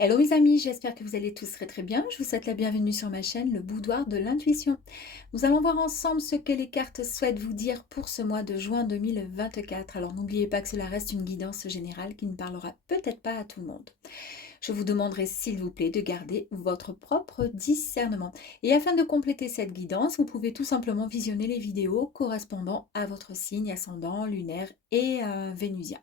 Hello mes amis, j'espère que vous allez tous très très bien. Je vous souhaite la bienvenue sur ma chaîne, le boudoir de l'intuition. Nous allons voir ensemble ce que les cartes souhaitent vous dire pour ce mois de juin 2024. Alors n'oubliez pas que cela reste une guidance générale qui ne parlera peut-être pas à tout le monde. Je vous demanderai s'il vous plaît de garder votre propre discernement. Et afin de compléter cette guidance, vous pouvez tout simplement visionner les vidéos correspondant à votre signe ascendant, lunaire et vénusien.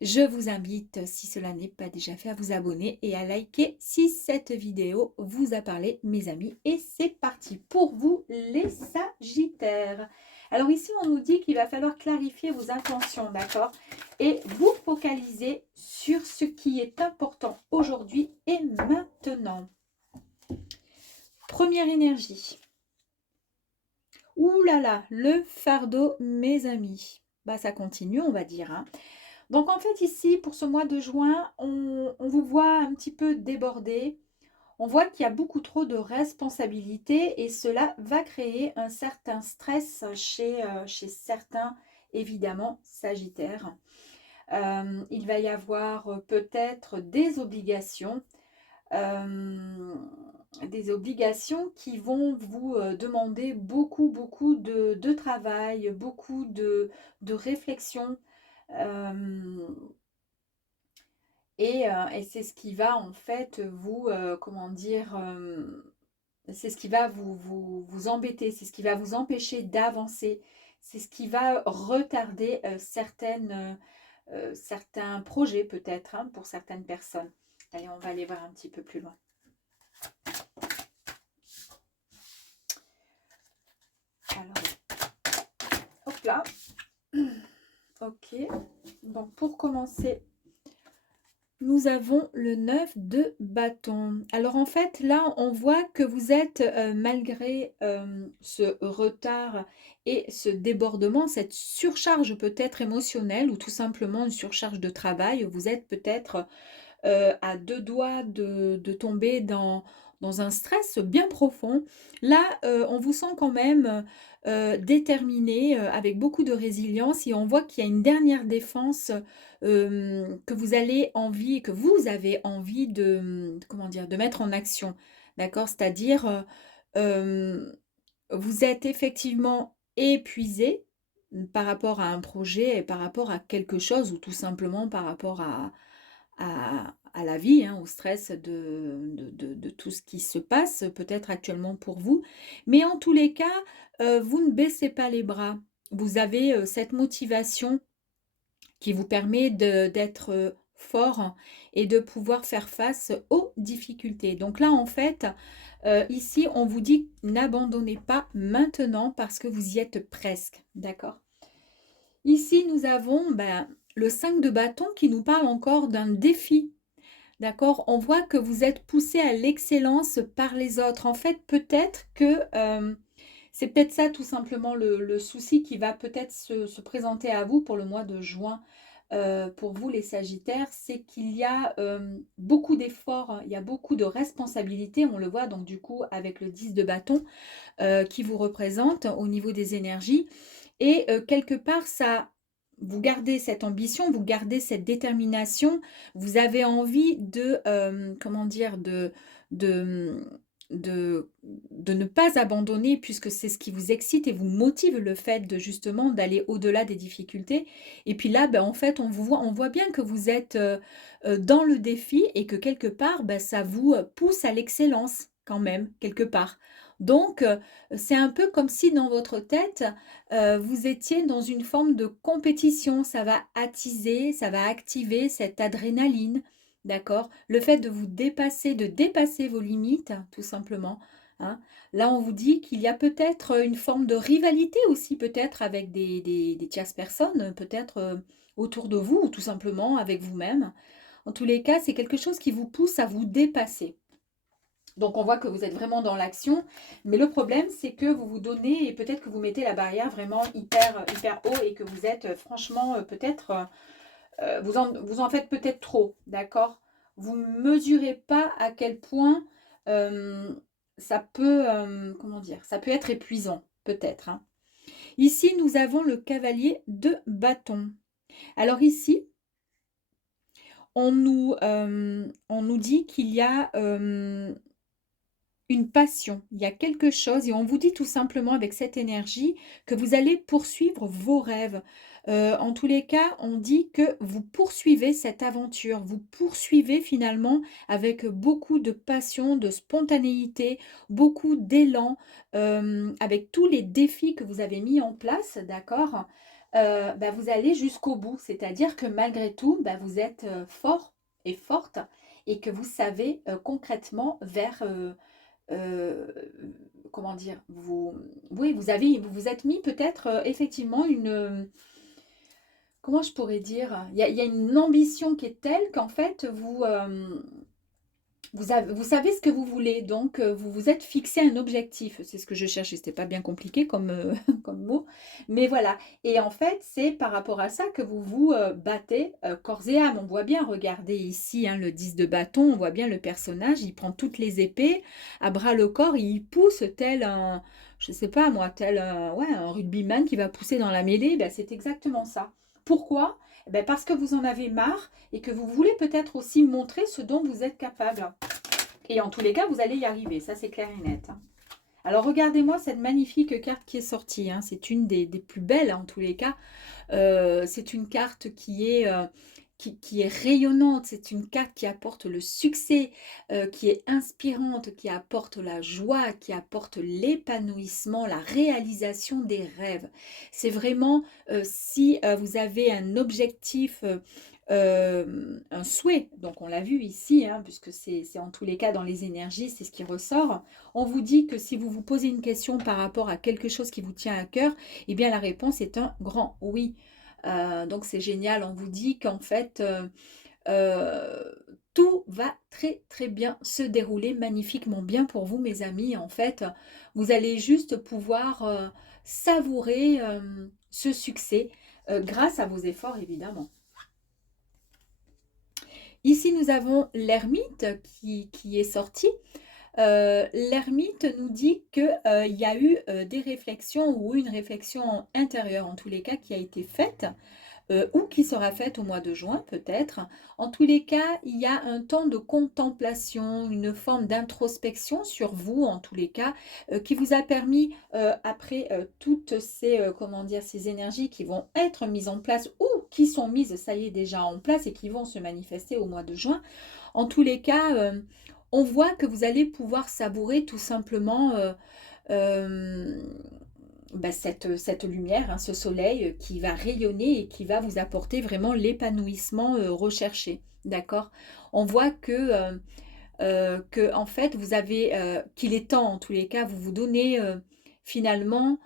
Je vous invite, si cela n'est pas déjà fait, à vous abonner et à liker si cette vidéo vous a parlé, mes amis. Et c'est parti pour vous, les Sagittaires. Alors ici, on nous dit qu'il va falloir clarifier vos intentions, d'accord? Et vous focaliser sur ce qui est important aujourd'hui et maintenant. Première énergie. Ouh là là, le fardeau, mes amis. Bah, ça continue, on va dire, hein. Donc en fait ici, pour ce mois de juin, on vous voit un petit peu débordé. On voit qu'il y a beaucoup trop de responsabilités et cela va créer un certain stress chez certains, évidemment, Sagittaires. Il va y avoir peut-être des obligations qui vont vous demander beaucoup de travail, beaucoup de réflexion. Euh, et c'est ce qui va en fait vous, comment dire, c'est ce qui va vous embêter, c'est ce qui va vous empêcher d'avancer, c'est ce qui va retarder certains projets peut-être, hein, pour certaines personnes. Allez, on va aller voir un petit peu plus loin. Alors, hop là. Ok, donc pour commencer, nous avons le 9 de bâton. Alors en fait, là, on voit que vous êtes, malgré ce retard et ce débordement, cette surcharge peut-être émotionnelle ou tout simplement une surcharge de travail, vous êtes peut-être à deux doigts de tomber dans un stress bien profond. Là, on vous sent quand même déterminé, avec beaucoup de résilience et on voit qu'il y a une dernière défense que vous avez envie comment dire, de mettre en action. D'accord? C'est-à-dire, vous êtes effectivement épuisé par rapport à un projet et par rapport à quelque chose ou tout simplement par rapport à la vie, hein, au stress de tout ce qui se passe peut-être actuellement pour vous. Mais en tous les cas, vous ne baissez pas les bras. Vous avez cette motivation qui vous permet d'être fort et de pouvoir faire face aux difficultés. Donc là, en fait, ici, on vous dit n'abandonnez pas maintenant parce que vous y êtes presque. D'accord? Ici, nous avons le 5 de bâton qui nous parle encore d'un défi. D'accord? On voit que vous êtes poussé à l'excellence par les autres. En fait, peut-être que c'est peut-être ça tout simplement le souci qui va peut-être se présenter à vous pour le mois de juin. Pour vous les Sagittaires, c'est qu'il y a beaucoup d'efforts, hein, il y a beaucoup de responsabilités, on le voit donc du coup avec le 10 de bâton qui vous représente au niveau des énergies. Et quelque part, ça, vous gardez cette ambition, vous gardez cette détermination, vous avez envie comment dire, de, de ne pas abandonner puisque c'est ce qui vous excite et vous motive le fait de justement d'aller au-delà des difficultés. Et puis là, en fait, on voit bien que vous êtes dans le défi et que quelque part, ça vous pousse à l'excellence quand même, quelque part. Donc, c'est un peu comme si dans votre tête, vous étiez dans une forme de compétition. Ça va attiser, ça va activer cette adrénaline, d'accord? Le fait de dépasser vos limites, tout simplement, hein. Là, on vous dit qu'il y a peut-être une forme de rivalité aussi, peut-être avec des tierces personnes, peut-être autour de vous ou tout simplement avec vous-même. En tous les cas, c'est quelque chose qui vous pousse à vous dépasser. Donc on voit que vous êtes vraiment dans l'action, mais le problème c'est que vous vous donnez et peut-être que vous mettez la barrière vraiment hyper haut et que vous êtes franchement peut-être, vous en faites peut-être trop, d'accord? Vous ne mesurez pas à quel point euh, ça peut, comment dire, ça peut être épuisant, peut-être, hein. Ici nous avons le cavalier de bâton. Alors ici, on nous dit qu'il y a une passion, il y a quelque chose et on vous dit tout simplement avec cette énergie que vous allez poursuivre vos rêves. En tous les cas, on dit que vous poursuivez cette aventure, vous poursuivez finalement avec beaucoup de passion, de spontanéité, beaucoup d'élan, avec tous les défis que vous avez mis en place, d'accord? Bah, vous allez jusqu'au bout, c'est-à-dire que malgré tout, bah, vous êtes, fort et forte et que vous savez, concrètement vers, Heu, comment dire? Oui, vous vous êtes mis peut-être, effectivement comment je pourrais dire? Il y a une ambition qui est telle qu'en fait vous savez ce que vous voulez, donc vous vous êtes fixé un objectif. C'est ce que je cherchais, c'était pas bien compliqué comme, comme mot, mais voilà et en fait, c'est par rapport à ça que vous vous, battez, corps et âme. On voit bien, regardez ici, hein, le 10 de bâton, on voit bien le personnage, il prend toutes les épées à bras le corps, il pousse tel un je sais pas moi, tel un ouais, un rugbyman qui va pousser dans la mêlée, ben, c'est exactement ça. Pourquoi? Eh beh, parce que vous en avez marre et que vous voulez peut-être aussi montrer ce dont vous êtes capable. Et en tous les cas, vous allez y arriver, ça c'est clair et net, hein. Alors regardez-moi cette magnifique carte qui est sortie, hein. C'est une des plus belles en tous les cas. C'est une carte qui est rayonnante, c'est une carte qui apporte le succès, qui est inspirante, qui apporte la joie, qui apporte l'épanouissement, la réalisation des rêves. C'est vraiment, si, vous avez un objectif, un souhait, donc on l'a vu ici, hein, puisque c'est en tous les cas dans les énergies, c'est ce qui ressort. On vous dit que si vous vous posez une question par rapport à quelque chose qui vous tient à cœur, eh bien la réponse est un grand oui. Donc c'est génial, on vous dit qu'en fait, tout va très, très bien se dérouler magnifiquement bien pour vous mes amis. En fait, vous allez juste pouvoir, savourer, ce succès, grâce à vos efforts évidemment. Ici, nous avons l'ermite qui est sorti. L'ermite nous dit qu'il y a eu, des réflexions ou une réflexion intérieure en tous les cas qui a été faite ou qui sera faite au mois de juin peut-être. En tous les cas, il y a un temps de contemplation, une forme d'introspection sur vous en tous les cas, qui vous a permis, après, toutes ces, comment dire? Ces énergies qui vont être mises en place ou qui sont mises, ça y est, déjà en place et qui vont se manifester au mois de juin. En tous les cas, on voit que vous allez pouvoir savourer tout simplement, hem bah, cette lumière, hein, ce soleil qui va rayonner et qui va vous apporter vraiment l'épanouissement recherché. D'accord? On voit que en fait, vous avez, qu'il est temps en tous les cas, vous vous donnez finalement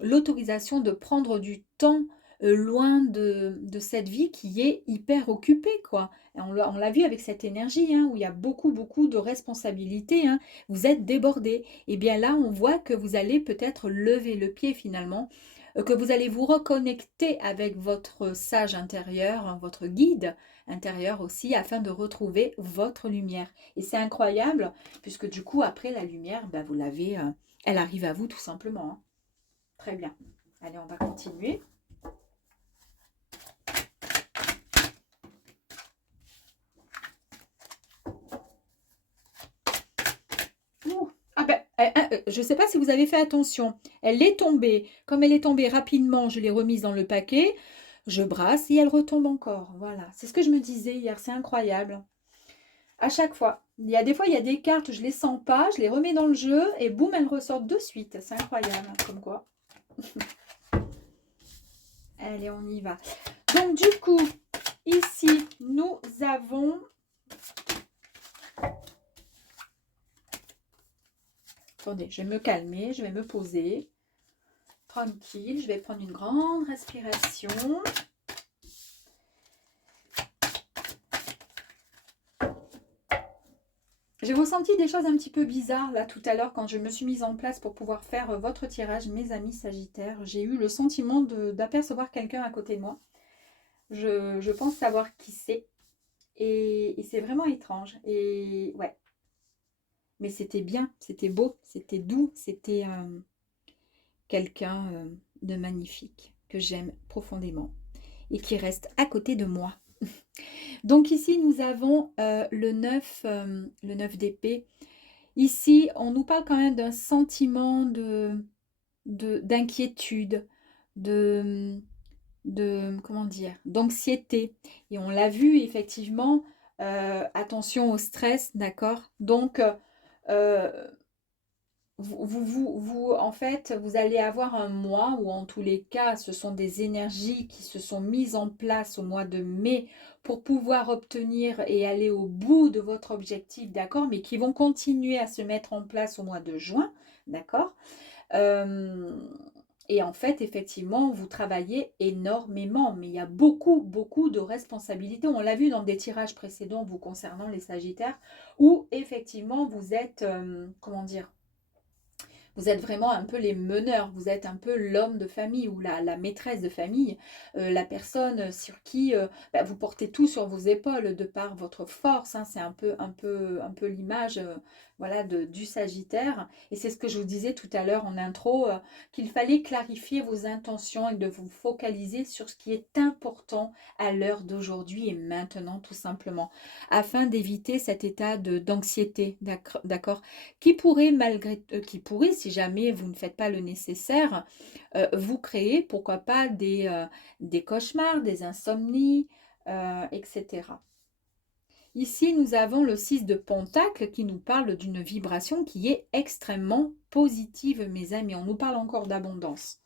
l'autorisation de prendre du temps loin de cette vie qui est hyper occupée, quoi. Et on l'a vu avec cette énergie hein, où il y a beaucoup, beaucoup de responsabilités. Hein. Vous êtes débordé. Et bien là, on voit que vous allez peut-être lever le pied finalement, que vous allez vous reconnecter avec votre sage intérieur, hein, votre guide intérieur aussi, afin de retrouver votre lumière. Et c'est incroyable, puisque du coup, après la lumière, ben, vous l'avez, elle arrive à vous tout simplement. Hein. Très bien. Allez, on va continuer. Ouh. Ah ben, je ne sais pas si vous avez fait attention. Elle est tombée. Comme elle est tombée rapidement, je l'ai remise dans le paquet. Je brasse et elle retombe encore. Voilà. C'est ce que je me disais hier. C'est incroyable. À chaque fois. Il y a des fois, il y a des cartes, je les sens pas, je les remets dans le jeu et boum, elles ressortent de suite. C'est incroyable, comme quoi. Allez, on y va. Donc, du coup, ici, nous avons... Attendez, je vais me calmer, je vais me poser. Tranquille, je vais prendre une grande respiration. J'ai ressenti des choses un petit peu bizarres là tout à l'heure quand je me suis mise en place pour pouvoir faire votre tirage, mes amis Sagittaires. J'ai eu le sentiment d'apercevoir quelqu'un à côté de moi. Je pense savoir qui c'est. Et c'est vraiment étrange. Et ouais, mais c'était bien, c'était beau, c'était doux, c'était quelqu'un de magnifique que j'aime profondément et qui reste à côté de moi. Donc ici, nous avons le 9 d'épée. Ici, on nous parle quand même d'un sentiment d'inquiétude, de, comment dire, d'anxiété. Et on l'a vu effectivement, attention au stress, d'accord? Donc, euh, en fait, vous allez avoir un mois, ou en tous les cas, ce sont des énergies qui se sont mises en place au mois de mai pour pouvoir obtenir et aller au bout de votre objectif, d'accord, mais qui vont continuer à se mettre en place au mois de juin, d'accord. Euh, et en fait, effectivement, vous travaillez énormément, mais il y a beaucoup, beaucoup de responsabilités. On l'a vu dans des tirages précédents vous concernant les Sagittaires, où effectivement, vous êtes, comment dire, vous êtes vraiment un peu les meneurs, vous êtes un peu l'homme de famille ou la maîtresse de famille, la personne sur qui bah, vous portez tout sur vos épaules de par votre force, hein. C'est un peu l'image voilà, du Sagittaire. Et c'est ce que je vous disais tout à l'heure en intro, qu'il fallait clarifier vos intentions et de vous focaliser sur ce qui est important à l'heure d'aujourd'hui et maintenant tout simplement, afin d'éviter cet état d'anxiété, d'accord, qui pourrait, si jamais vous ne faites pas le nécessaire, vous créer, pourquoi pas, des cauchemars, des insomnies, etc. Ici, nous avons le 6 de Pentacle qui nous parle d'une vibration qui est extrêmement positive, mes amis. On nous parle encore d'abondance.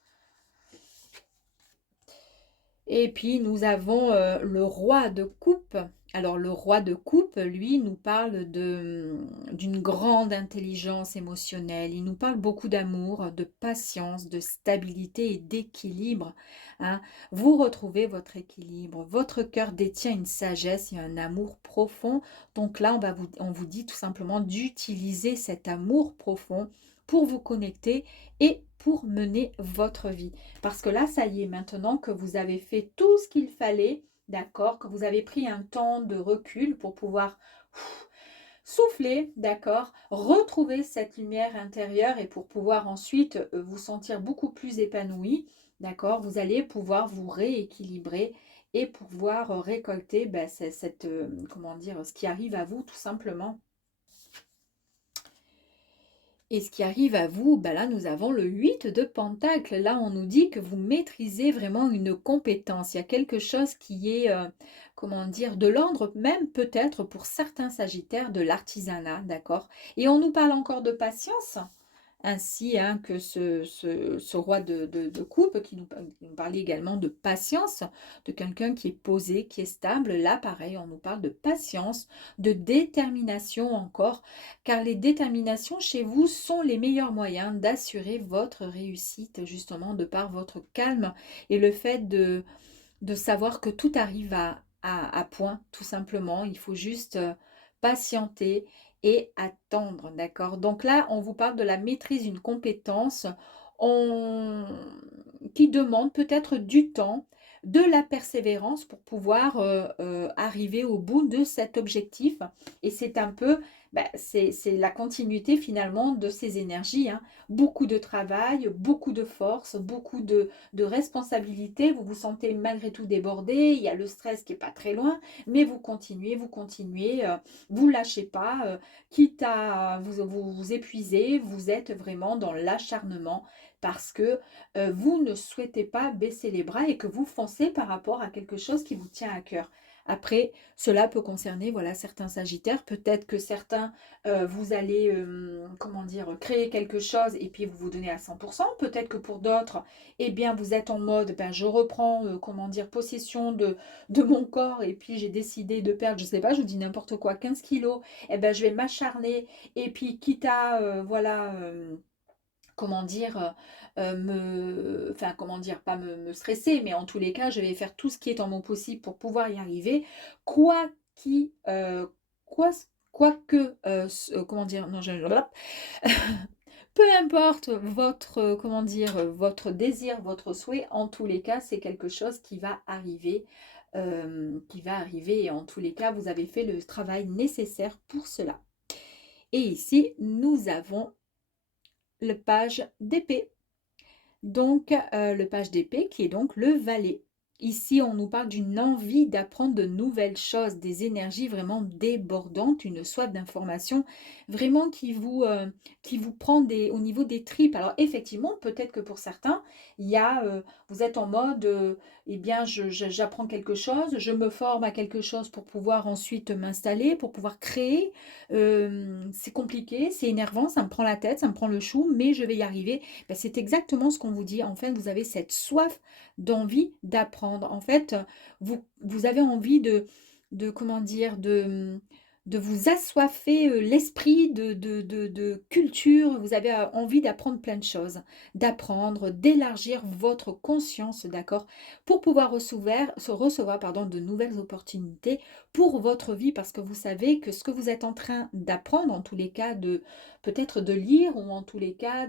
Et puis nous avons le roi de coupe. Alors le roi de coupe, lui, nous parle d'une grande intelligence émotionnelle. Il nous parle beaucoup d'amour, de patience, de stabilité et d'équilibre, hein. Vous retrouvez votre équilibre. Votre cœur détient une sagesse et un amour profond. Donc là, on vous dit tout simplement d'utiliser cet amour profond pour vous connecter et pour mener votre vie. Parce que là, ça y est, maintenant que vous avez fait tout ce qu'il fallait, d'accord, que vous avez pris un temps de recul pour pouvoir souffler, d'accord, retrouver cette lumière intérieure et pour pouvoir ensuite vous sentir beaucoup plus épanoui, d'accord, vous allez pouvoir vous rééquilibrer et pouvoir récolter ben, comment dire, ce qui arrive à vous tout simplement. Et ce qui arrive à vous, ben là, nous avons le 8 de Pentacle. Là, on nous dit que vous maîtrisez vraiment une compétence. Il y a quelque chose qui est, comment dire, de l'ordre, même peut-être pour certains Sagittaires, de l'artisanat, d'accord? Et on nous parle encore de patience, ainsi hein, que ce roi de coupe qui nous parlait également de patience, de quelqu'un qui est posé, qui est stable. Là, pareil, on nous parle de patience, de détermination encore, car les déterminations chez vous sont les meilleurs moyens d'assurer votre réussite, justement, de par votre calme et le fait de savoir que tout arrive à point, tout simplement. Il faut juste patienter et attendre, d'accord? Donc là, on vous parle de la maîtrise d'une compétence on- qui demande peut-être du temps, de la persévérance pour pouvoir arriver au bout de cet objectif. Et c'est un peu, bah, c'est la continuité finalement de ces énergies, hein. Beaucoup de travail, beaucoup de force, beaucoup de responsabilité. Vous vous sentez malgré tout débordé. Il y a le stress qui n'est pas très loin, mais vous continuez, vous lâchez pas, quitte à vous épuiser, vous êtes vraiment dans l'acharnement parce que vous ne souhaitez pas baisser les bras et que vous foncez par rapport à quelque chose qui vous tient à cœur. Après, cela peut concerner voilà, certains sagittaires. Peut-être que certains, vous allez, comment dire, créer quelque chose et puis vous vous donnez à 100%. Peut-être que pour d'autres, eh bien, vous êtes en mode, ben, je reprends, comment dire, possession de mon corps et puis j'ai décidé de perdre, je sais pas, je vous dis n'importe quoi, 15 kilos. Eh ben, je vais m'acharner et puis quitte à, voilà... comment dire, enfin comment dire, pas me stresser, mais en tous les cas, je vais faire tout ce qui est en mon possible pour pouvoir y arriver, quoi qui, quoi, quoi que, comment dire, non, peu importe votre, comment dire, votre désir, votre souhait, en tous les cas, c'est quelque chose qui va arriver, et en tous les cas, vous avez fait le travail nécessaire pour cela. Et ici, nous avons le page d'épée. Donc, le page d'épée qui est donc le valet. ici, on nous parle d'une envie d'apprendre de nouvelles choses, des énergies vraiment débordantes, une soif d'information vraiment qui vous prend au niveau des tripes. Alors effectivement, peut-être que pour certains, il y a, vous êtes en mode, eh bien, j'apprends quelque chose, je me forme à quelque chose pour pouvoir ensuite m'installer, pour pouvoir créer. C'est compliqué, c'est énervant, ça me prend la tête, ça me prend le chou, mais je vais y arriver. Ben, c'est exactement ce qu'on vous dit. En fait, vous avez cette soif d'envie d'apprendre. En fait, vous avez envie comment dire, de vous assoiffer l'esprit de culture. Vous avez envie d'apprendre plein de choses, d'apprendre, d'élargir votre conscience, d'accord, pour pouvoir recevoir pardon, de nouvelles opportunités pour votre vie, parce que vous savez que ce que vous êtes en train d'apprendre, en tous les cas, peut-être de lire, ou en tous les cas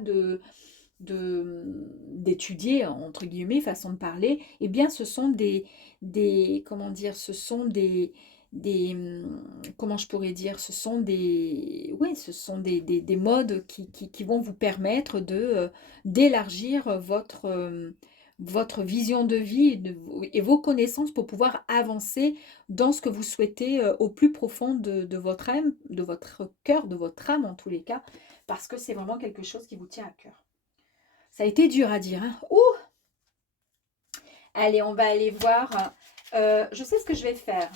d'étudier, entre guillemets, façon de parler, eh bien ce sont comment dire, ce sont comment je pourrais dire, ce sont oui, ce sont des modes qui vont vous permettre d'élargir votre vision de vie et vos connaissances pour pouvoir avancer dans ce que vous souhaitez au plus profond de votre âme, de votre cœur, de votre âme en tous les cas, parce que c'est vraiment quelque chose qui vous tient à cœur. Ça a été dur à dire. Hein. Ouh. Allez, on va aller voir. Je sais ce que je vais faire.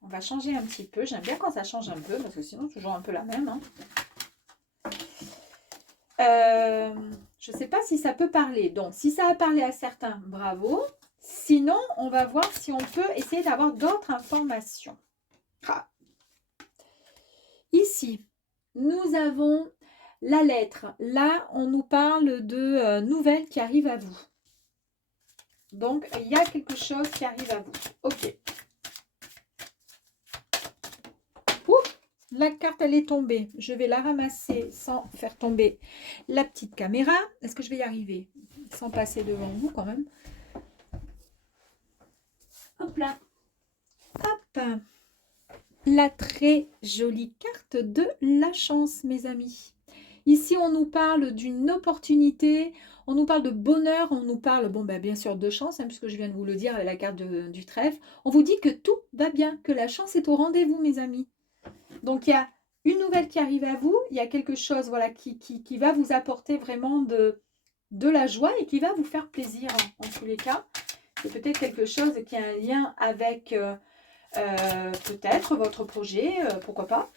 On va changer un petit peu. J'aime bien quand ça change un peu, parce que sinon, toujours un peu la même. Hein. Je ne sais pas si ça peut parler. Donc, si ça a parlé à certains, bravo. Sinon, on va voir si on peut essayer d'avoir d'autres informations. Ah. Ici, nous avons la lettre. Là, on nous parle de nouvelles qui arrivent à vous. Donc, il y a quelque chose qui arrive à vous. Ok. Ouf, la carte, elle est tombée. Je vais la ramasser sans faire tomber la petite caméra. Est-ce que je vais y arriver? Sans passer devant vous quand même. Hop là. Hop. La très jolie carte de la chance, mes amis. Ici, on nous parle d'une opportunité, on nous parle de bonheur, on nous parle, bon, ben, bien sûr, de chance, hein, puisque je viens de vous le dire avec la carte du trèfle. On vous dit que tout va bien, que la chance est au rendez-vous, mes amis. Donc, il y a une nouvelle qui arrive à vous, il y a quelque chose voilà, qui va vous apporter vraiment de la joie et qui va vous faire plaisir, en tous les cas. C'est peut-être quelque chose qui a un lien avec peut-être votre projet, pourquoi pas.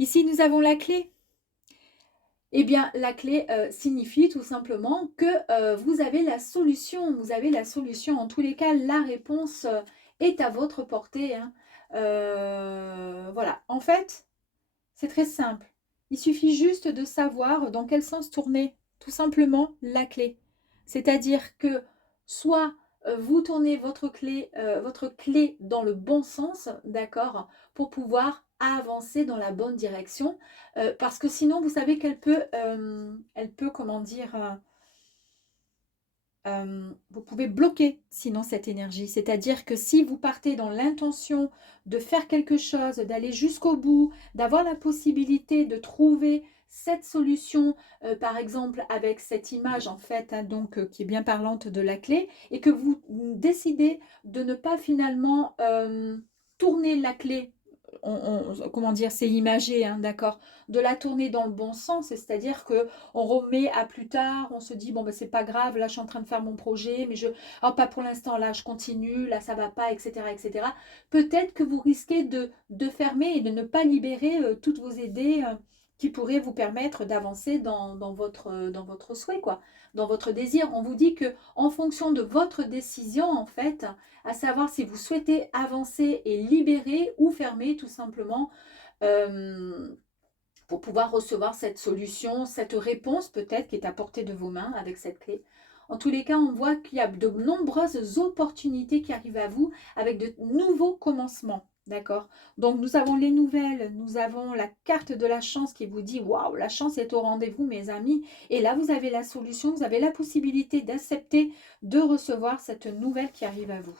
Ici, nous avons la clé. Eh bien, la clé signifie tout simplement que vous avez la solution. Vous avez la solution. En tous les cas, la réponse est à votre portée. Hein. Voilà. En fait, c'est très simple. Il suffit juste de savoir dans quel sens tourner tout simplement la clé. C'est-à-dire que soit vous tournez votre clé dans le bon sens, d'accord, pour pouvoir avancer dans la bonne direction, parce que sinon, vous savez elle peut, comment dire, vous pouvez bloquer sinon cette énergie. C'est-à-dire que si vous partez dans l'intention de faire quelque chose, d'aller jusqu'au bout, d'avoir la possibilité de trouver cette solution, par exemple avec cette image en fait, hein, donc qui est bien parlante de la clé, et que vous décidez de ne pas finalement tourner la clé, comment dire, c'est imagé, hein, d'accord, de la tourner dans le bon sens, c'est-à-dire que on remet à plus tard, on se dit bon ben c'est pas grave, là je suis en train de faire mon projet, mais oh, pas pour l'instant, là je continue, là ça va pas, etc. etc. Peut-être que vous risquez de fermer et de ne pas libérer toutes vos idées qui pourraient vous permettre d'avancer dans votre souhait, quoi, dans votre désir. On vous dit que en fonction de votre décision, en fait, à savoir si vous souhaitez avancer et libérer ou fermer tout simplement, euh, pour pouvoir recevoir cette solution, cette réponse peut-être qui est à portée de vos mains avec cette clé. En tous les cas, on voit qu'il y a de nombreuses opportunités qui arrivent à vous avec de nouveaux commencements. D'accord? Donc, nous avons les nouvelles, nous avons la carte de la chance qui vous dit « Waouh, la chance est au rendez-vous, mes amis ». Et là, vous avez la solution, vous avez la possibilité d'accepter de recevoir cette nouvelle qui arrive à vous.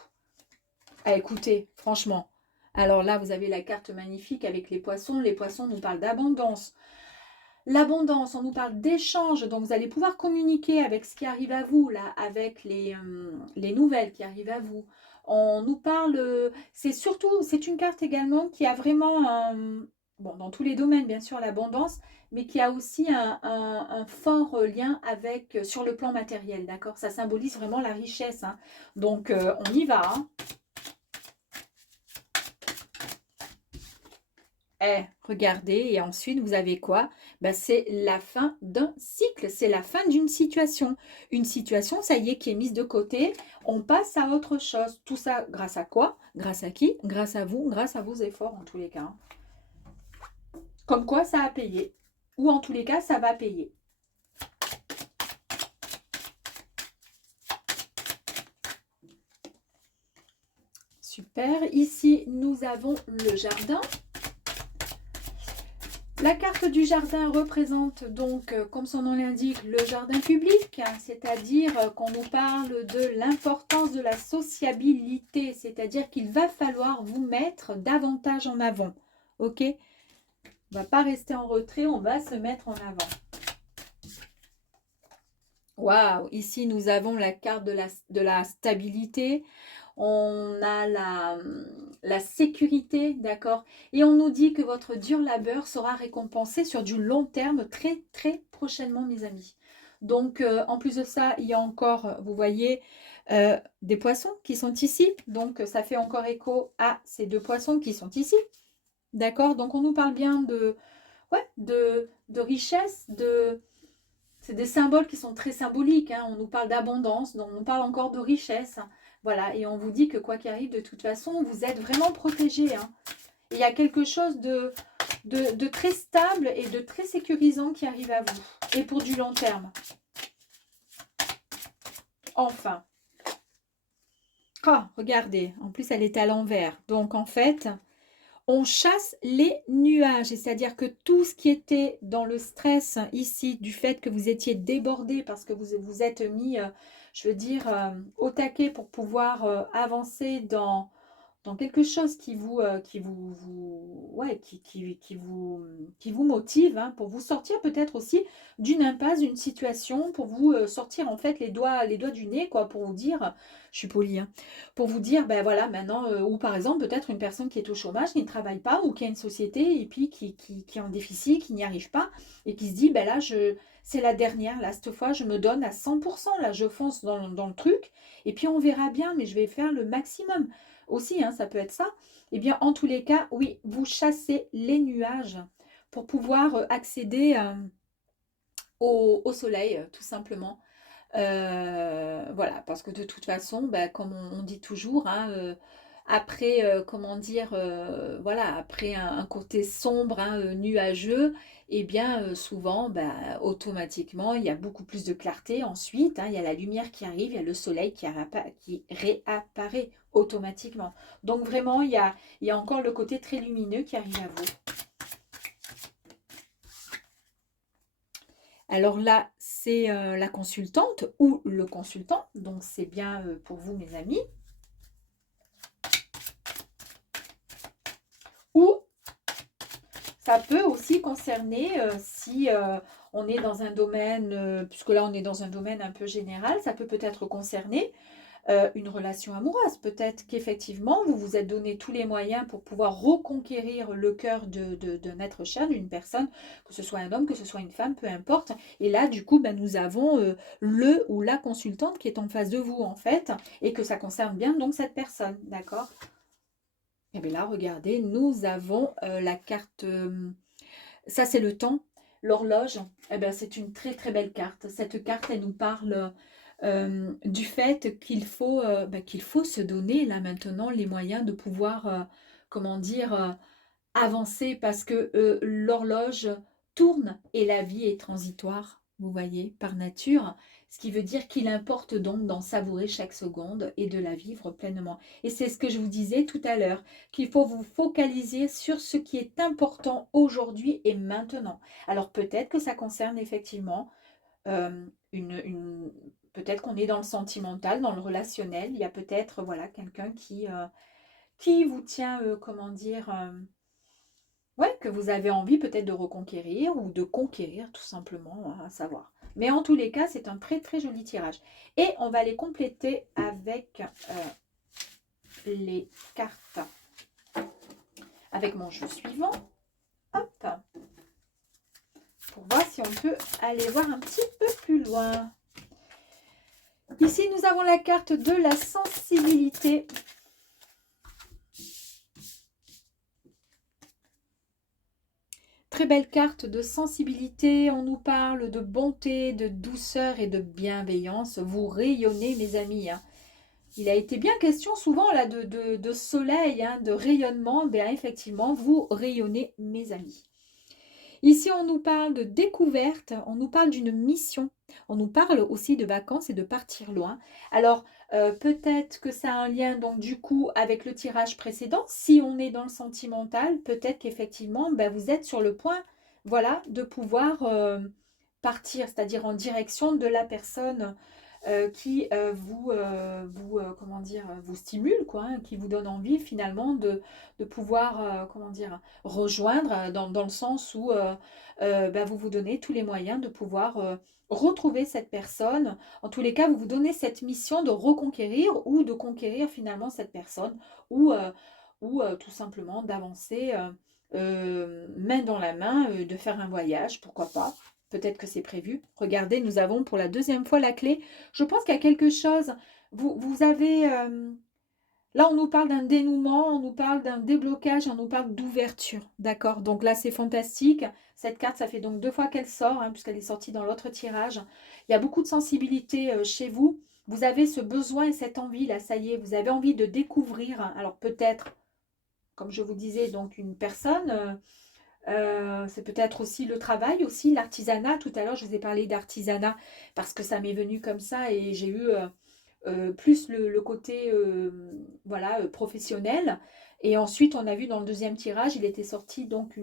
Ah, écoutez, franchement, alors là, vous avez la carte magnifique avec les poissons. Les poissons nous parlent d'abondance. L'abondance, on nous parle d'échange, donc vous allez pouvoir communiquer avec ce qui arrive à vous, là, avec les nouvelles qui arrivent à vous. On nous parle, c'est surtout, c'est une carte également qui a vraiment, bon, dans tous les domaines, bien sûr, l'abondance, mais qui a aussi un fort lien avec, sur le plan matériel, d'accord? Ça symbolise vraiment la richesse, hein. Donc, on y va, hein. Eh, regardez, et ensuite, vous avez quoi? Ben, c'est la fin d'un cycle, c'est la fin d'une situation. Une situation, ça y est, qui est mise de côté. On passe à autre chose. Tout ça, grâce à quoi? Grâce à qui? Grâce à vous, grâce à vos efforts, en tous les cas, hein. Comme quoi, ça a payé. Ou en tous les cas, ça va payer. Super. Ici, nous avons le jardin. La carte du jardin représente donc, comme son nom l'indique, le jardin public, hein, c'est-à-dire qu'on nous parle de l'importance de la sociabilité, c'est-à-dire qu'il va falloir vous mettre davantage en avant, ok? On ne va pas rester en retrait, on va se mettre en avant. Waouh! Ici, nous avons la carte de la stabilité. On a la sécurité, d'accord? Et on nous dit que votre dur labeur sera récompensé sur du long terme très, très prochainement, mes amis. Donc, en plus de ça, il y a encore, vous voyez, des poissons qui sont ici. Donc, ça fait encore écho à ces deux poissons qui sont ici. D'accord? Donc, on nous parle bien ouais, de richesse, c'est des symboles qui sont très symboliques, hein. On nous parle d'abondance, donc on parle encore de richesse. Voilà, et on vous dit que quoi qu'il arrive, de toute façon, vous êtes vraiment protégé, hein. Il y a quelque chose de très stable et de très sécurisant qui arrive à vous. Et pour du long terme. Enfin. Ah, regardez, en plus elle est à l'envers. Donc en fait, on chasse les nuages, c'est-à-dire que tout ce qui était dans le stress ici, du fait que vous étiez débordé parce que vous vous êtes mis, je veux dire, au taquet pour pouvoir avancer dans quelque chose ouais, qui vous motive, hein, pour vous sortir peut-être aussi d'une impasse, d'une situation, pour vous sortir en fait les doigts du nez, quoi, pour vous dire, je suis polie, hein, pour vous dire, ben voilà, maintenant, ou par exemple peut-être une personne qui est au chômage, qui ne travaille pas, ou qui a une société et puis qui est en déficit, qui n'y arrive pas, et qui se dit, ben là, c'est la dernière, là, cette fois, je me donne à 100%, là, je fonce dans le truc, et puis on verra bien, mais je vais faire le maximum aussi, hein, ça peut être ça. Eh bien, en tous les cas, oui, vous chassez les nuages pour pouvoir accéder au soleil, tout simplement. Voilà, parce que de toute façon, bah, comme on dit toujours, hein, après, comment dire, voilà, après un côté sombre, hein, nuageux, et bien souvent, bah, automatiquement, il y a beaucoup plus de clarté ensuite, hein, il y a la lumière qui arrive, il y a le soleil qui réapparaît automatiquement. Donc vraiment, il y a encore le côté très lumineux qui arrive à vous. Alors là, c'est la consultante ou le consultant, donc c'est bien pour vous, mes amis. Ou ça peut aussi concerner, si on est dans un domaine, puisque là on est dans un domaine un peu général, ça peut peut-être concerner une relation amoureuse. Peut-être qu'effectivement, vous vous êtes donné tous les moyens pour pouvoir reconquérir le cœur d'un être cher, d'une personne, que ce soit un homme, que ce soit une femme, peu importe. Et là, du coup, ben, nous avons le ou la consultante qui est en face de vous, en fait, et que ça concerne bien donc cette personne, d'accord? Et bien là, regardez, nous avons la carte, ça c'est le temps, l'horloge. Eh ben, c'est une très très belle carte. Cette carte, elle nous parle du fait qu'il faut se donner là maintenant les moyens de pouvoir, comment dire, avancer parce que l'horloge tourne et la vie est transitoire, vous voyez, par nature. Ce qui veut dire qu'il importe donc d'en savourer chaque seconde et de la vivre pleinement. Et c'est ce que je vous disais tout à l'heure, qu'il faut vous focaliser sur ce qui est important aujourd'hui et maintenant. Alors peut-être que ça concerne effectivement une peut-être qu'on est dans le sentimental, dans le relationnel. Il y a peut-être voilà quelqu'un qui vous tient, comment dire, Ouais, que vous avez envie peut-être de reconquérir ou de conquérir tout simplement, hein, à savoir. Mais en tous les cas, c'est un très très joli tirage. Et on va les compléter avec les cartes. Avec mon jeu suivant. Hop. Pour voir si on peut aller voir un petit peu plus loin. Ici, nous avons la carte de la sensibilité. Très belle carte de sensibilité. On nous parle de bonté, de douceur et de bienveillance. Vous rayonnez, mes amis, hein. Il a été bien question souvent là de soleil, hein, de rayonnement. Bien, effectivement, vous rayonnez, mes amis. Ici, on nous parle de découverte, on nous parle d'une mission, on nous parle aussi de vacances et de partir loin. Alors, peut-être que ça a un lien, donc du coup, avec le tirage précédent. Si on est dans le sentimental, peut-être qu'effectivement, ben, vous êtes sur le point, voilà, de pouvoir partir, c'est-à-dire en direction de la personne qui comment dire, vous stimule, quoi, hein, qui vous donne envie finalement de pouvoir, comment dire, rejoindre dans le sens où bah, vous vous donnez tous les moyens de pouvoir retrouver cette personne. En tous les cas, vous vous donnez cette mission de reconquérir ou de conquérir finalement cette personne ou tout simplement d'avancer main dans la main, de faire un voyage, pourquoi pas. Peut-être que c'est prévu. Regardez, nous avons pour la deuxième fois la clé. Je pense qu'il y a quelque chose. Vous avez... là, on nous parle d'un dénouement, on nous parle d'un déblocage, on nous parle d'ouverture. D'accord? Donc là, c'est fantastique. Cette carte, ça fait donc 2 fois qu'elle sort, hein, puisqu'elle est sortie dans l'autre tirage. Il y a beaucoup de sensibilité chez vous. Vous avez ce besoin et cette envie, là, ça y est, vous avez envie de découvrir. Alors peut-être, comme je vous disais, donc une personne... c'est peut-être aussi le travail, aussi l'artisanat. Tout à l'heure, je vous ai parlé d'artisanat parce que ça m'est venu comme ça et j'ai eu plus le côté voilà, professionnel. Et ensuite, on a vu dans le deuxième tirage, il était sorti donc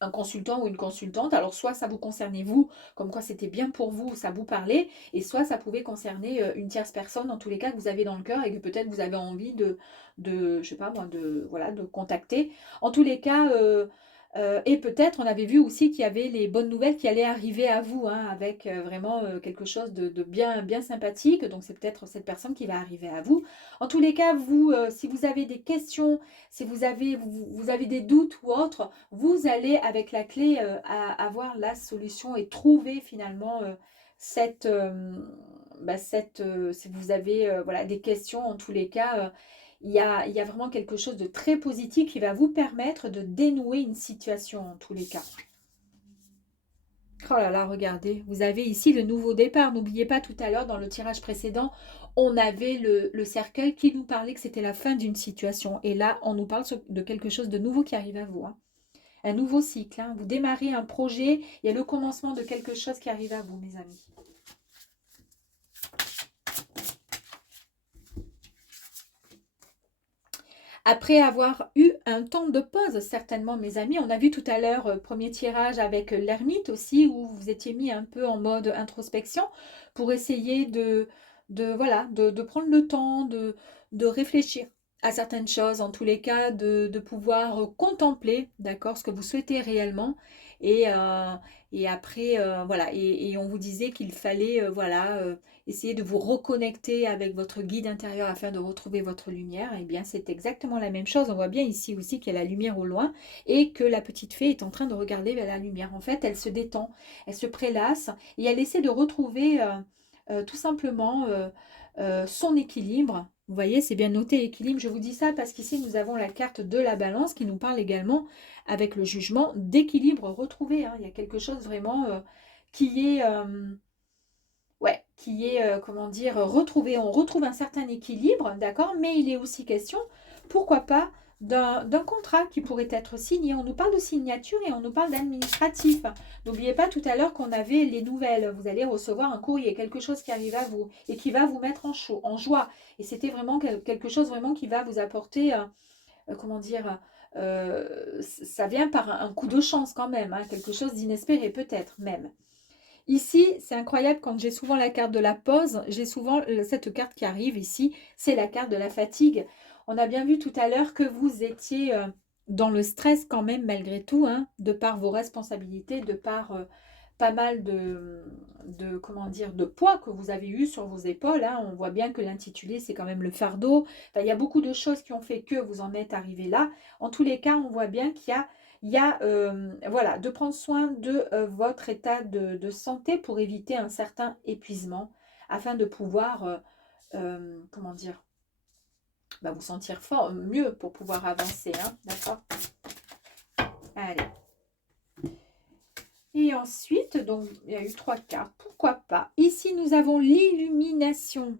un consultant ou une consultante. Alors, soit ça vous concernait vous, comme quoi c'était bien pour vous, ça vous parlait, et soit ça pouvait concerner une tierce personne, dans tous les cas, que vous avez dans le cœur et que peut-être vous avez envie je sais pas moi, voilà, de contacter. En tous les cas, et peut-être on avait vu aussi qu'il y avait les bonnes nouvelles qui allaient arriver à vous, hein, avec vraiment quelque chose de bien, bien sympathique. Donc, c'est peut-être cette personne qui va arriver à vous. En tous les cas, vous, si vous avez des questions, si vous avez des doutes ou autres, vous allez avec la clé avoir la solution et trouver finalement cette, si vous avez voilà, des questions, en tous les cas, il y a vraiment quelque chose de très positif qui va vous permettre de dénouer une situation en tous les cas. Oh là là, regardez, vous avez ici le nouveau départ. N'oubliez pas, tout à l'heure, dans le tirage précédent, on avait le cercueil qui nous parlait que c'était la fin d'une situation. Et là, on nous parle de quelque chose de nouveau qui arrive à vous, hein. Un nouveau cycle, hein. Vous démarrez un projet, il y a le commencement de quelque chose qui arrive à vous, mes amis. Après avoir eu un temps de pause, certainement, mes amis, on a vu tout à l'heure, premier tirage avec l'ermite aussi, où vous étiez mis un peu en mode introspection pour essayer voilà, de prendre le temps, de réfléchir à certaines choses, en tous les cas, de pouvoir contempler, d'accord, ce que vous souhaitez réellement. Et, euh, et après, voilà, et on vous disait qu'il fallait, voilà, essayez de vous reconnecter avec votre guide intérieur afin de retrouver votre lumière. Eh bien, c'est exactement la même chose. On voit bien ici aussi qu'il y a la lumière au loin et que la petite fée est en train de regarder vers la lumière. En fait, elle se détend, elle se prélasse et elle essaie de retrouver tout simplement son équilibre. Vous voyez, c'est bien noté équilibre. Je vous dis ça parce qu'ici, nous avons la carte de la balance qui nous parle également avec le jugement d'équilibre retrouvé, hein. Il y a quelque chose vraiment qui est... ouais, qui est, comment dire, retrouvé. On retrouve un certain équilibre, d'accord, mais il est aussi question, pourquoi pas, d'un contrat qui pourrait être signé. On nous parle de signature et on nous parle d'administratif. N'oubliez pas tout à l'heure qu'on avait les nouvelles. Vous allez recevoir un courrier, quelque chose qui arrive à vous et qui va vous mettre en joie. Et c'était vraiment quelque chose vraiment qui va vous apporter, comment dire, ça vient par un coup de chance quand même, hein, quelque chose d'inespéré peut-être même. Ici, c'est incroyable, quand j'ai souvent la carte de la pause, j'ai souvent cette carte qui arrive ici, c'est la carte de la fatigue. On a bien vu tout à l'heure que vous étiez dans le stress quand même malgré tout, hein, de par vos responsabilités, de par pas mal comment dire, de poids que vous avez eu sur vos épaules, hein. On voit bien que l'intitulé, c'est quand même le fardeau. Enfin, il y a beaucoup de choses qui ont fait que vous en êtes arrivé là. En tous les cas, on voit bien qu'il y a voilà, de prendre soin de votre état de santé pour éviter un certain épuisement, afin de pouvoir, comment dire, bah, vous sentir fort, mieux pour pouvoir avancer, hein, d'accord? Allez. Et ensuite, donc, il y a eu 3 cartes, pourquoi pas. Ici, nous avons l'illumination.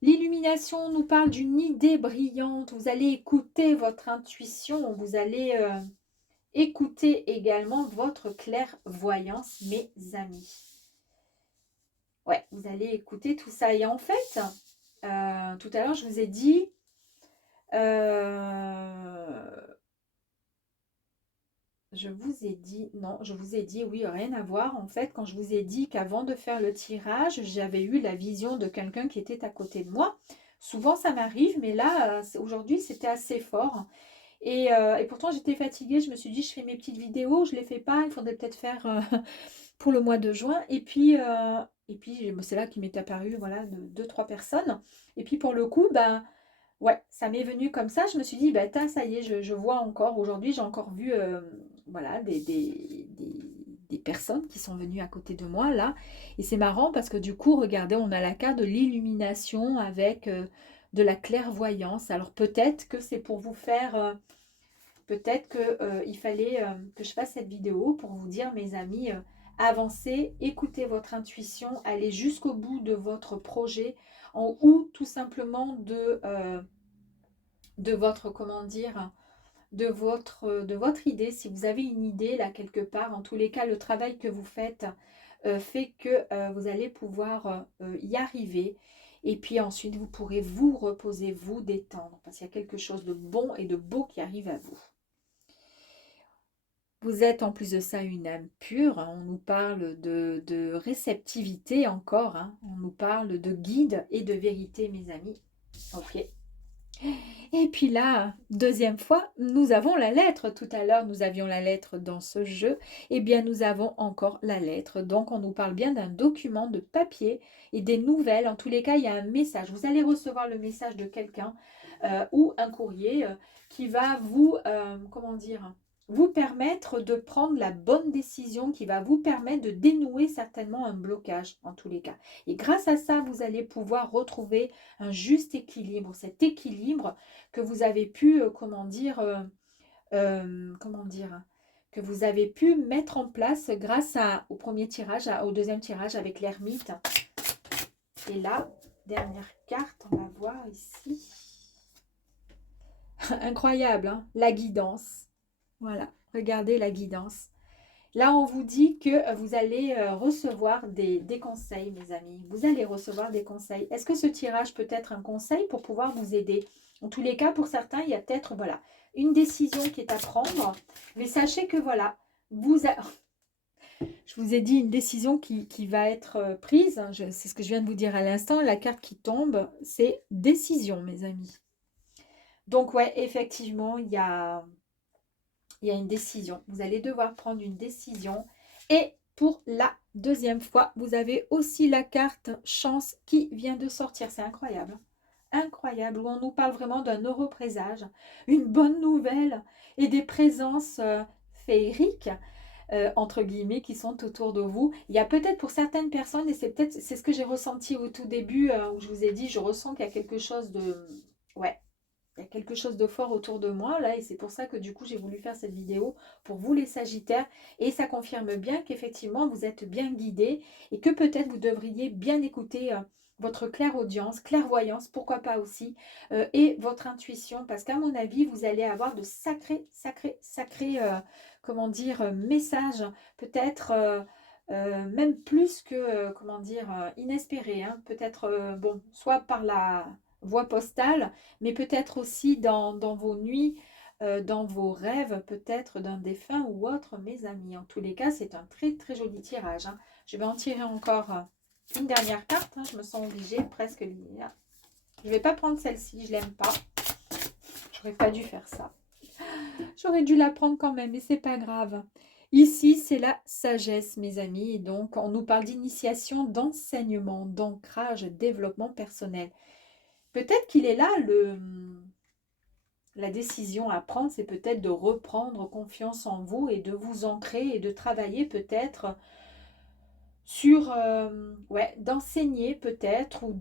L'illumination nous parle d'une idée brillante. Vous allez écouter votre intuition, vous allez écouter également votre clairvoyance, mes amis. Ouais, vous allez écouter tout ça. Et en fait, tout à l'heure, je vous ai dit... non, je vous ai dit, oui, rien à voir. En fait, quand je vous ai dit qu'avant de faire le tirage, j'avais eu la vision de quelqu'un qui était à côté de moi. Souvent, ça m'arrive, mais là, aujourd'hui, c'était assez fort. Et pourtant, j'étais fatiguée. Je me suis dit, je fais mes petites vidéos, je ne les fais pas. Il faudrait peut-être faire pour le mois de juin. Et puis c'est là qu'il m'est apparu, voilà, deux, trois personnes. Et puis, pour le coup, ben... Ouais, ça m'est venu comme ça. Je me suis dit, bah, ça y est, je vois encore. Aujourd'hui, j'ai encore vu voilà, des personnes qui sont venues à côté de moi, là. Et c'est marrant parce que du coup, regardez, on a la carte de l'illumination avec de la clairvoyance. Alors peut-être que c'est pour vous faire... peut-être qu'il fallait que je fasse cette vidéo pour vous dire, mes amis, avancez, écoutez votre intuition, allez jusqu'au bout de votre projet ou tout simplement de votre, comment dire, de votre idée. Si vous avez une idée là quelque part, en tous les cas, le travail que vous faites fait que vous allez pouvoir y arriver. Et puis ensuite, vous pourrez vous reposer, vous détendre, parce qu'il y a quelque chose de bon et de beau qui arrive à vous. Vous êtes en plus de ça une âme pure, hein. On nous parle de réceptivité encore, hein. On nous parle de guide et de vérité, mes amis. Ok. Et puis là, deuxième fois, nous avons la lettre. Tout à l'heure, nous avions la lettre dans ce jeu. Eh bien, nous avons encore la lettre. Donc, on nous parle bien d'un document de papier et des nouvelles. En tous les cas, il y a un message. Vous allez recevoir le message de quelqu'un ou un courrier qui va vous, comment dire, vous permettre de prendre la bonne décision, qui va vous permettre de dénouer certainement un blocage, en tous les cas. Et grâce à ça, vous allez pouvoir retrouver un juste équilibre, cet équilibre que vous avez pu, que vous avez pu mettre en place grâce au premier tirage, au deuxième tirage avec l'ermite. Et là, dernière carte, on va voir ici. Incroyable, hein, la guidance. Voilà, regardez la guidance. Là, on vous dit que vous allez recevoir des conseils, mes amis. Vous allez recevoir des conseils. Est-ce que ce tirage peut être un conseil pour pouvoir vous aider? En tous les cas, pour certains, il y a peut-être voilà, une décision qui est à prendre. Mais sachez que voilà, je vous ai dit une décision qui va être prise. C'est ce que je viens de vous dire à l'instant. La carte qui tombe, c'est décision, mes amis. Donc, ouais, effectivement, il y a une décision. Vous allez devoir prendre une décision. Et pour la deuxième fois, vous avez aussi la carte chance qui vient de sortir. C'est incroyable. Incroyable. Où on nous parle vraiment d'un heureux présage, une bonne nouvelle et des présences féeriques, entre guillemets, qui sont autour de vous. Il y a peut-être pour certaines personnes, et c'est ce que j'ai ressenti au tout début, où je vous ai dit, je ressens qu'il y a quelque chose de... Ouais, il y a quelque chose de fort autour de moi, là, et c'est pour ça que du coup, j'ai voulu faire cette vidéo pour vous, les Sagittaires, et ça confirme bien qu'effectivement, vous êtes bien guidés, et que peut-être vous devriez bien écouter votre clairaudience, clairvoyance, pourquoi pas aussi, et votre intuition, parce qu'à mon avis, vous allez avoir de sacrés, comment dire, messages, peut-être... même plus que, comment dire, inespérés, hein. Peut-être, bon, soit par la voie postale, mais peut-être aussi dans vos nuits, dans vos rêves, peut-être d'un défunt ou autre, mes amis. En tous les cas, c'est un très très joli tirage, hein. Je vais en tirer encore une dernière carte, hein. Je me sens obligée, presque. Je ne vais pas prendre celle-ci, je ne l'aime pas. J'aurais pas dû faire ça. J'aurais dû la prendre quand même, mais c'est pas grave. Ici, c'est la sagesse, mes amis. Et donc, on nous parle d'initiation, d'enseignement, d'ancrage, développement personnel. Peut-être qu'il est là la décision à prendre, c'est peut-être de reprendre confiance en vous et de vous ancrer et de travailler peut-être sur, ouais, d'enseigner peut-être ou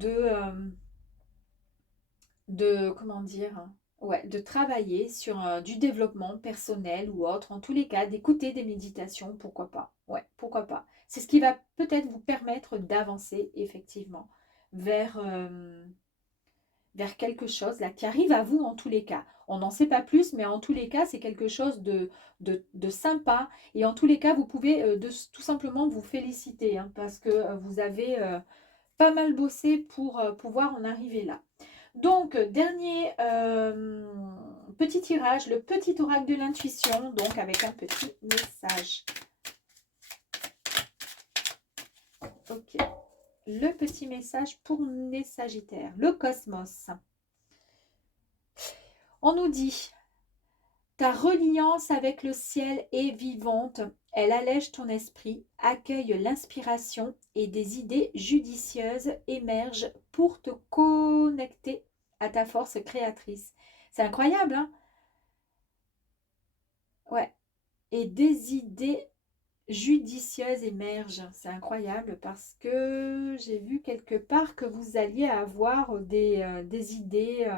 comment dire, ouais, de travailler sur du développement personnel ou autre, en tous les cas, d'écouter des méditations, pourquoi pas. Ouais, pourquoi pas. C'est ce qui va peut-être vous permettre d'avancer effectivement vers, vers quelque chose là qui arrive à vous en tous les cas. On n'en sait pas plus, mais en tous les cas, c'est quelque chose de sympa. Et en tous les cas, vous pouvez tout simplement vous féliciter hein, parce que vous avez pas mal bossé pour pouvoir en arriver là. Donc, dernier petit tirage, le petit oracle de l'intuition, donc avec un petit message. Ok. Le petit message pour les Sagittaires, le cosmos. On nous dit, ta reliance avec le ciel est vivante, elle allège ton esprit, accueille l'inspiration et des idées judicieuses émergent pour te connecter à ta force créatrice. C'est incroyable, hein? Ouais. Et des idées judicieuses émergent. C'est incroyable parce que j'ai vu quelque part que vous alliez avoir des idées,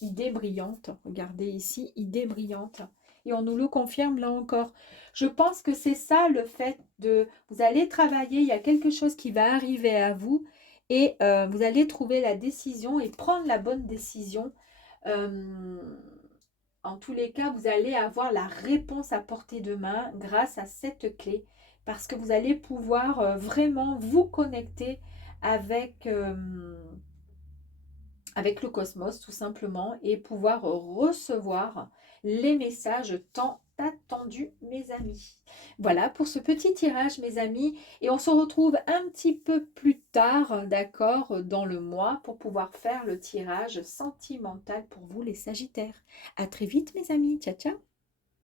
idées brillantes. Regardez ici, idées brillantes. Et on nous le confirme là encore. Je pense que c'est ça le fait de... Vous allez travailler, il y a quelque chose qui va arriver à vous et vous allez trouver la décision et prendre la bonne décision. Euh, En tous les cas, vous allez avoir la réponse à portée de main grâce à cette clé parce que vous allez pouvoir vraiment vous connecter avec, avec le cosmos tout simplement et pouvoir recevoir les messages tant attendus, mes amis. Voilà pour ce petit tirage, mes amis. Et on se retrouve un petit peu plus tard, d'accord, dans le mois pour pouvoir faire le tirage sentimental pour vous, les Sagittaires. À très vite, mes amis. Ciao, ciao.